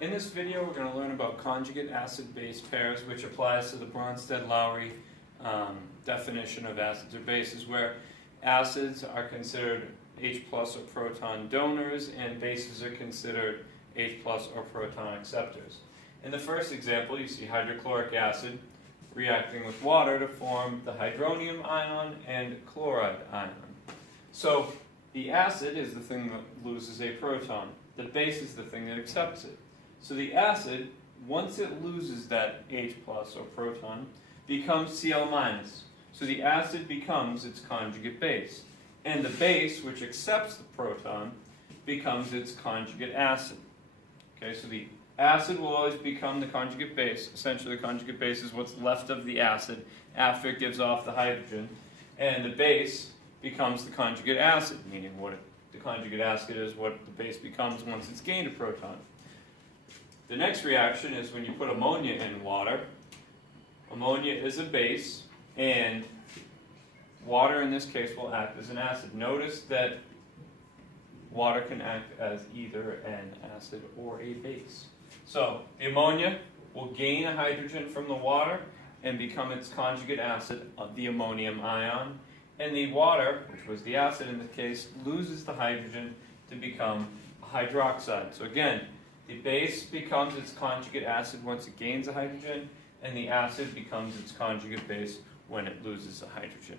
In this video, we're going to learn about conjugate acid-base pairs, which applies to the Bronsted-Lowry definition of acids or bases, where acids are considered H plus or proton donors, and bases are considered H plus or proton acceptors. In the first example, you see hydrochloric acid reacting with water to form the hydronium ion and chloride ion. So the acid is the thing that loses a proton. The base is the thing that accepts it. So the acid, once it loses that H plus or proton, becomes Cl minus. So the acid becomes its conjugate base. And the base, which accepts the proton, becomes its conjugate acid. Okay, so the acid will always become the conjugate base. Essentially, the conjugate base is what's left of the acid after it gives off the hydrogen. And the base becomes the conjugate acid, meaning the conjugate acid is what the base becomes once it's gained a proton. The next reaction is when you put ammonia in water. Ammonia is a base, and water in this case will act as an acid. Notice that water can act as either an acid or a base. So the ammonia will gain a hydrogen from the water and become its conjugate acid, the ammonium ion. And the water, which was the acid in the case, loses the hydrogen to become a hydroxide. So again, the base becomes its conjugate acid once it gains a hydrogen, and the acid becomes its conjugate base when it loses a hydrogen.